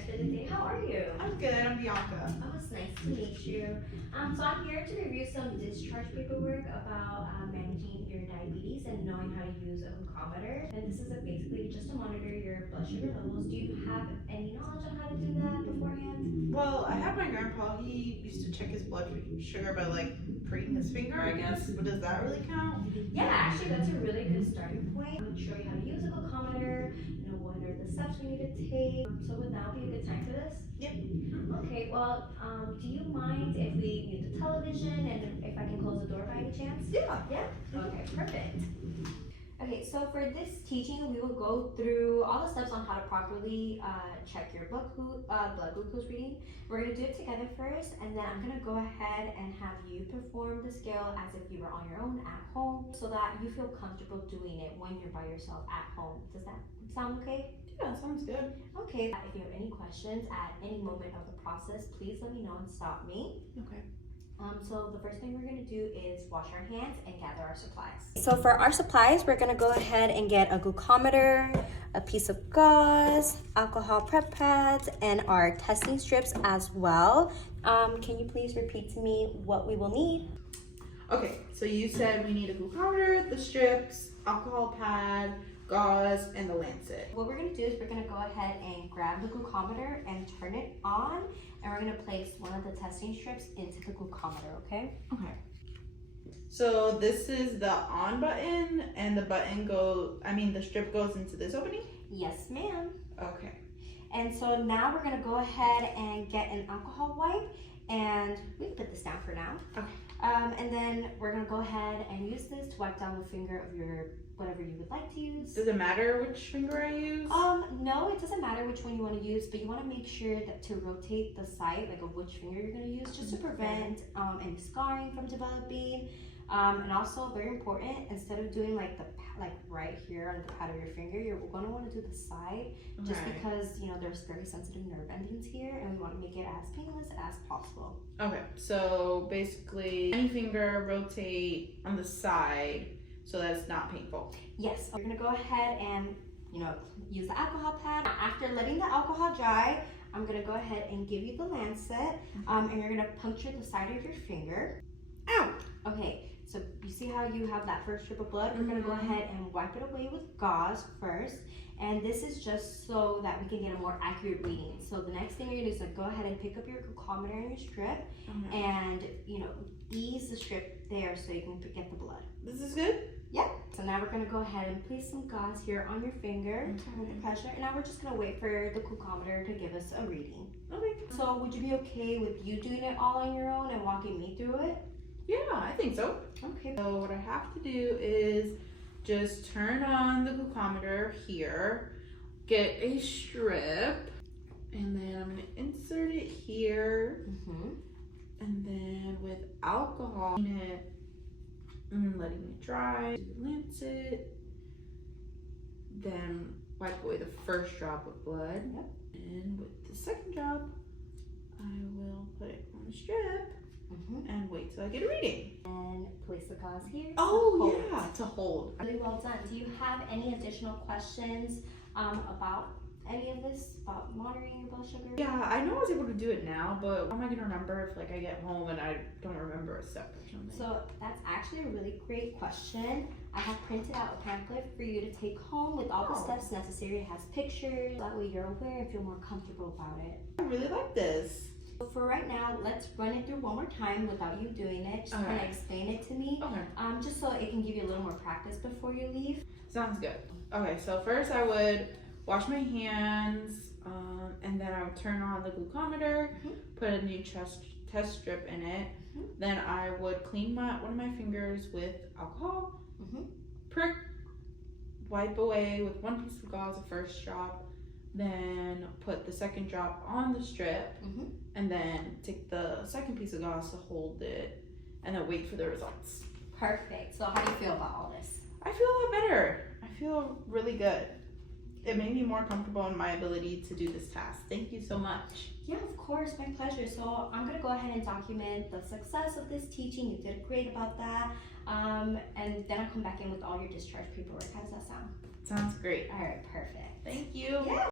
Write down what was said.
rest of the day. How are you? I'm good. I'm Bianca. Oh, it's nice to meet you. So I'm here to review some discharge paperwork about managing your diabetes and knowing how to use a glucometer. And this is basically just to monitor your blood sugar levels. Do you have any knowledge on how to do that beforehand? Well, I have my grandpa. He used to check his blood sugar by like pricking his finger, I guess. But does that really count? Yeah, actually, that's a really good starting point. I'm going to show you how to use a glucometer, what are the steps we need to take. So would now be a good time for this? Yep. Okay, well, do you mind if we mute the television and if I can close the door by any chance? Yeah. Yeah? Okay, perfect. Okay, so for this teaching, we will go through all the steps on how to properly check your blood glucose reading. We're going to do it together first, and then I'm going to go ahead and have you perform the scale as if you were on your own at home so that you feel comfortable doing it when you're by yourself at home. Does that sound okay? Yeah, sounds good. Okay, if you have any questions at any moment of the process, please let me know and stop me. Okay. So the first thing we're going to do is wash our hands and gather our supplies. So for our supplies, we're going to go ahead and get a glucometer, a piece of gauze, alcohol prep pads, and our testing strips as well. Can you please repeat to me what we will need? Okay, so you said we need a glucometer, the strips, alcohol pad, gauze, and the lancet. What we're going to do is we're going to go ahead and grab the glucometer and turn it on, and we're going to place one of the testing strips into the glucometer, okay? Okay. So this is the on button, and the strip goes into this opening? Yes, ma'am. Okay. And so now we're going to go ahead and get an alcohol wipe, and we can put this down for now. Okay. And then we're going to go ahead and use this to wipe down the finger of your whatever you would like to use. Does it matter which finger I use? No, it doesn't matter which one you want to use, but you want to make sure that to rotate the site, like of which finger you're going to use, just to prevent any scarring from developing. And also very important, instead of doing like right here on the pad of your finger, you're going to want to do the side, just because there's very sensitive nerve endings here, and we want to make it as painless as possible. Okay, so basically any finger rotate on the side so that it's not painful. Yes, we're gonna go ahead and use the alcohol pad. After letting the alcohol dry, I'm gonna go ahead and give you the lancet, and you're gonna puncture the side of your finger. Ow! Okay, so you see how you have that first strip of blood? We're gonna go ahead and wipe it away with gauze first, and this is just so that we can get a more accurate reading. So the next thing you're gonna do is go ahead and pick up your glucometer and your strip, and ease the strip there so you can get the blood. This is good? Yeah. So now we're gonna go ahead and place some gauze here on your finger under pressure, and now we're just gonna wait for the glucometer to give us a reading. Okay. So would you be okay with you doing it all on your own and walking me through it? Yeah, I think so. Okay. So what I have to do is just turn on the glucometer here, get a strip, and then I'm gonna insert it here, and then with alcohol in it, and letting it dry, lancet, then wipe away the first drop of blood, and with the second drop, I will put it on the strip and wait till I get a reading. And place the gauze here. Oh yeah, to hold. Really well done. Do you have any additional questions about any of this, about monitoring your blood sugar? Yeah, I know I was able to do it now, but how am I gonna remember if I get home and I don't remember a step or something? So that's actually a really great question. I have printed out a pamphlet for you to take home with all the steps necessary. It has pictures, that way you're aware and feel more comfortable about it. I really like this. So for right now, let's run it through one more time without you doing it. Just kind of explain it to me. Okay. Just so it can give you a little more practice before you leave. Sounds good. Okay, so first I would wash my hands, and then I would turn on the glucometer, put a new test strip in it. Then I would clean one of my fingers with alcohol, prick, wipe away with one piece of gauze the first drop, then put the second drop on the strip, and then take the second piece of gauze to hold it, and then wait for the results. Perfect. So how do you feel about all this? I feel a lot better. I feel really good. It made me more comfortable in my ability to do this task. Thank you so much. Yeah, of course, my pleasure. So I'm gonna go ahead and document the success of this teaching. You did great about that. And then I'll come back in with all your discharge paperwork. How does that sound? Sounds great. All right, perfect. Thank you. Yeah.